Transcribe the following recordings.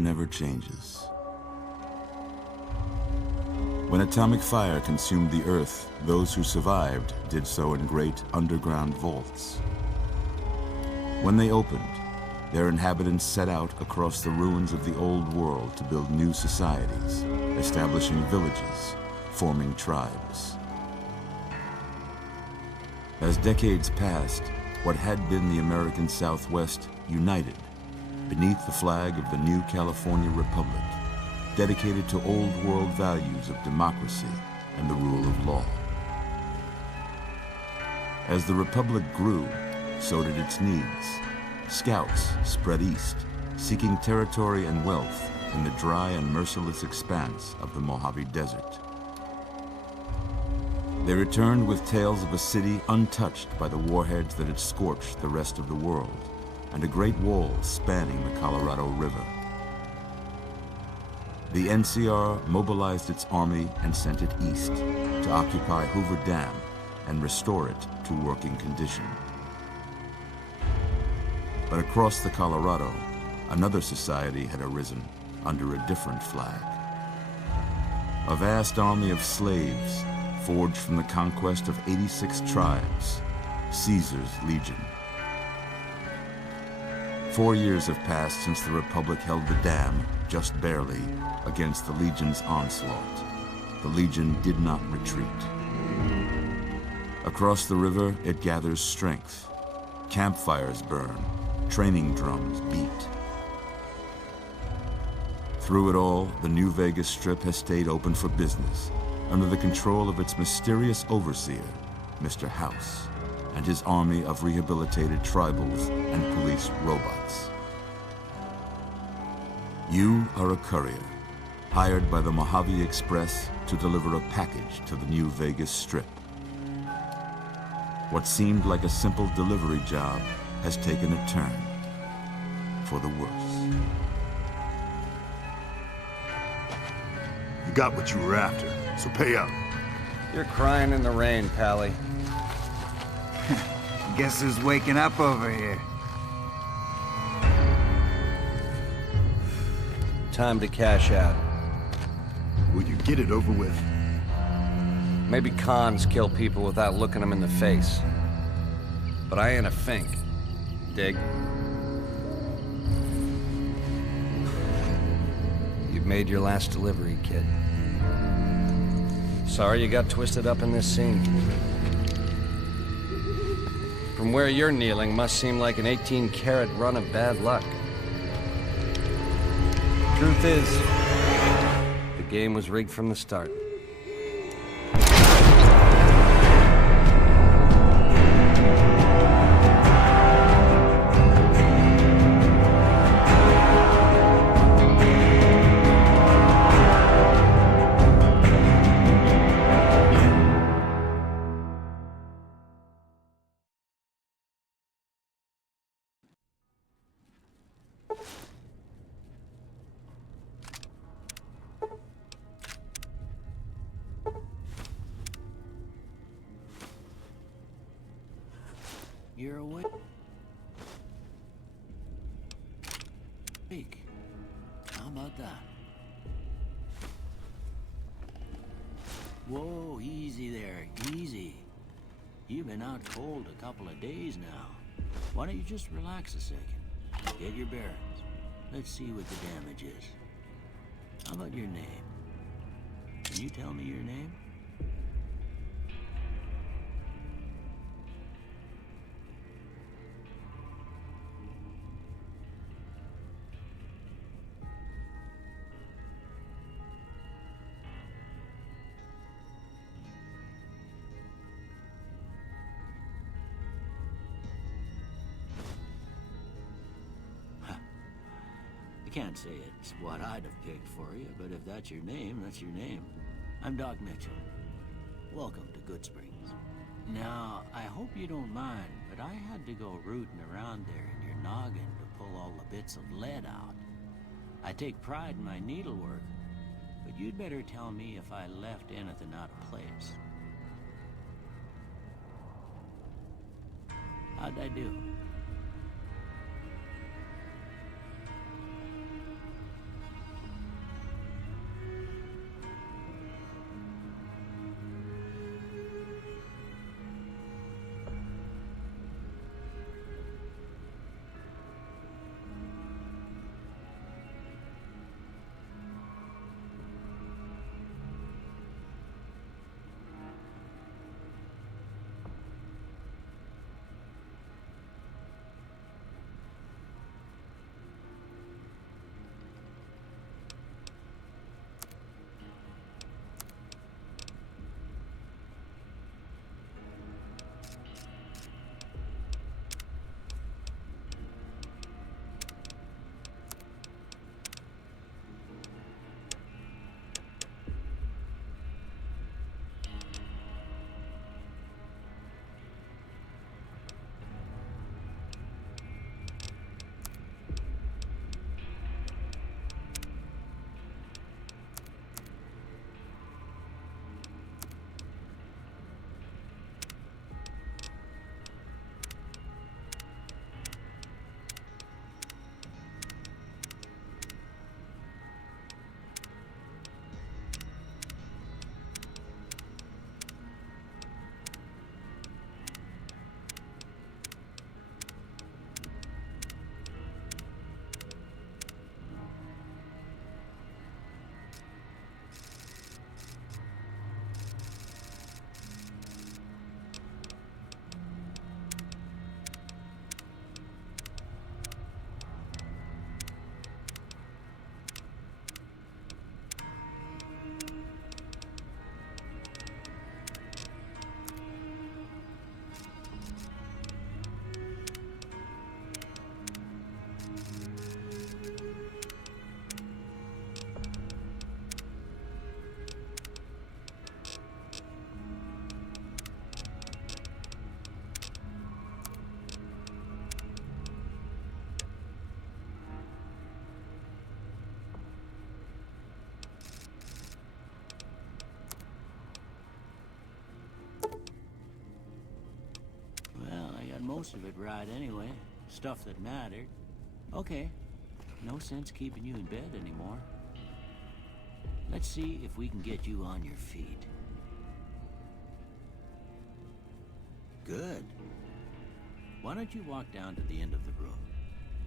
never changes. When atomic fire consumed the Earth, those who survived did so in great underground vaults. When they opened, their inhabitants set out across the ruins of the old world to build new societies, establishing villages, forming tribes. As decades passed, what had been the American Southwest united beneath the flag of the new California Republic, dedicated to old world values of democracy and the rule of law. As the Republic grew, so did its needs. Scouts spread east, seeking territory and wealth in the dry and merciless expanse of the Mojave Desert. They returned with tales of a city untouched by the warheads that had scorched the rest of the world, and a great wall spanning the Colorado River. The NCR mobilized its army and sent it east to occupy Hoover Dam and restore it to working condition. But across the Colorado, another society had arisen under a different flag. A vast army of slaves forged from the conquest of 86 tribes, Caesar's Legion. 4 years have passed since the Republic held the dam, just barely, against the Legion's onslaught. The Legion did not retreat. Across the river, it gathers strength. Campfires burn, training drums beat. Through it all, the New Vegas Strip has stayed open for business, under the control of its mysterious overseer, Mr. House, and his army of rehabilitated tribals and police robots. You are a courier, hired by the Mojave Express to deliver a package to the New Vegas Strip. What seemed like a simple delivery job has taken a turn for the worse. You got what you were after, so pay up. You're crying in the rain, Pally. Guess who's waking up over here? Time to cash out. Will you get it over with? Maybe cons kill people without looking them in the face. But I ain't a fink. Dig? You've made your last delivery, kid. Sorry you got twisted up in this scene. From where you're kneeling must seem like an 18-carat run of bad luck. Truth is, the game was rigged from the start. You're awake. How about that? Whoa, easy there, easy. You've been out cold a couple of days now. Why don't you just relax a second? Get your bearings. Let's see what the damage is. How about your name? Can you tell me your name? I can't say it's what I'd have picked for you, but if that's your name, that's your name. I'm Doc Mitchell. Welcome to Good Springs. Now, I hope you don't mind, but I had to go rooting around there in your noggin to pull all the bits of lead out. I take pride in my needlework, but you'd better tell me if I left anything out of place. How'd I do? most of it right anyway. Stuff that mattered. Okay, no sense keeping you in bed anymore. Let's see if we can get you on your feet. Good. Why don't you walk down to the end of the room,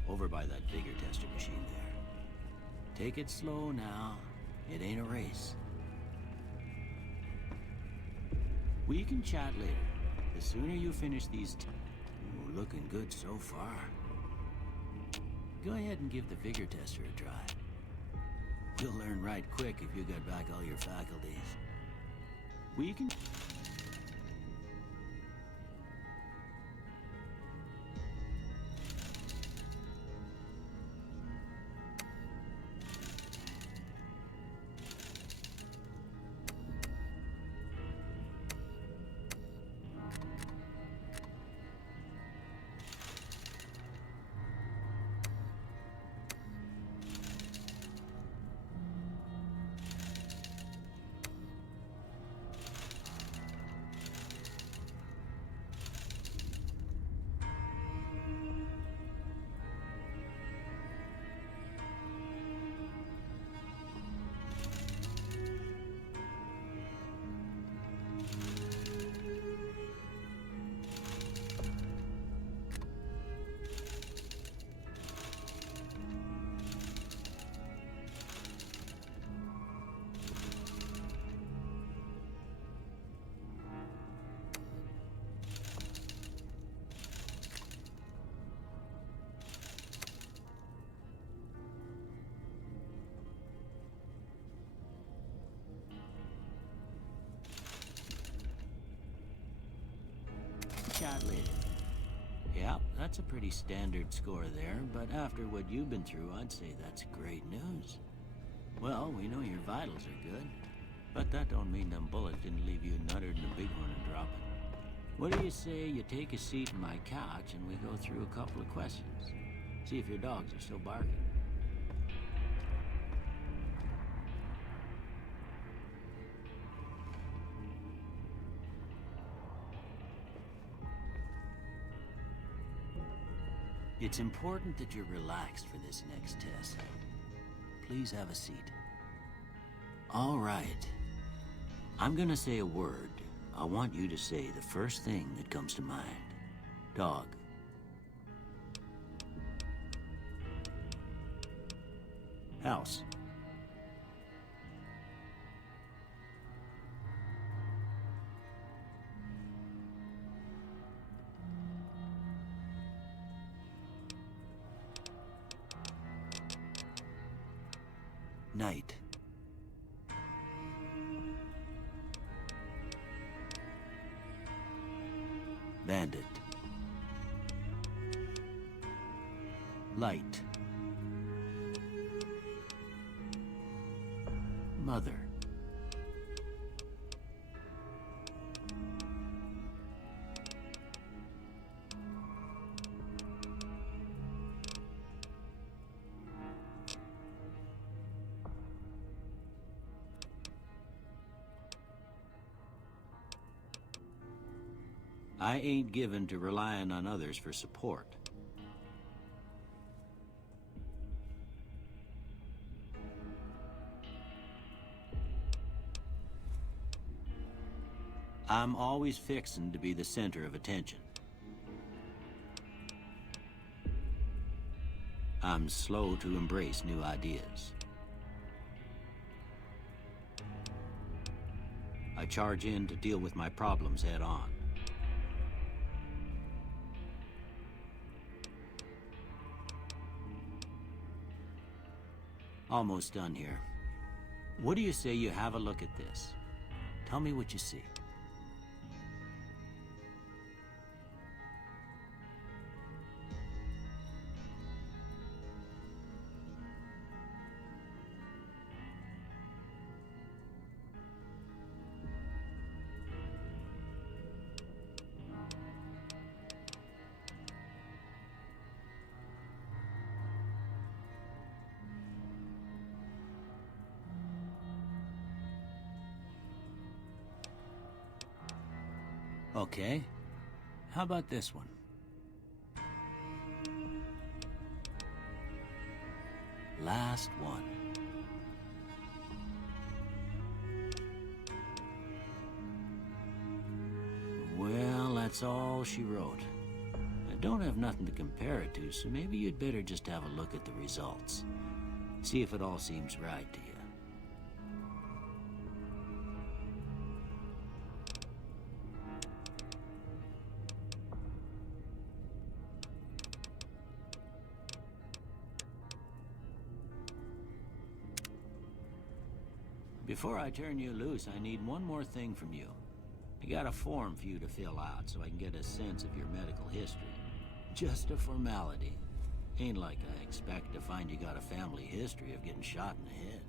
over by that vigor tester machine there. Take it slow now. It ain't a race. We can chat later. The sooner you finish these Ooh, looking good so far. Go ahead and give the vigor tester a try. You'll learn right quick if you got back all your faculties. We can... Chat later. Yeah, that's a pretty standard score there, but after what you've been through, I'd say that's great news. Well, we know your vitals are good, but that don't mean them bullets didn't leave you nuttered and a bighorn and dropping. What do you say you take a seat in my couch and we go through a couple of questions? See if your dogs are still barking. It's important that you're relaxed for this next test. Please have a seat. All right. I'm gonna say a word. I want you to say the first thing that comes to mind. Dog. House. Night. Bandit. Light. Mother. I ain't given to relying on others for support. I'm always fixin' to be the center of attention. I'm slow to embrace new ideas. I charge in to deal with my problems head on. Almost done here. What do you say you have a look at this? Tell me what you see. Okay. How about this one? Last one. Well, that's all she wrote. I don't have nothing to compare it to, so maybe you'd better just have a look at the results. See if it all seems right to you. Before I turn you loose, I need one more thing from you. I got a form for you to fill out so I can get a sense of your medical history. Just a formality. Ain't like I expect to find you got a family history of getting shot in the head.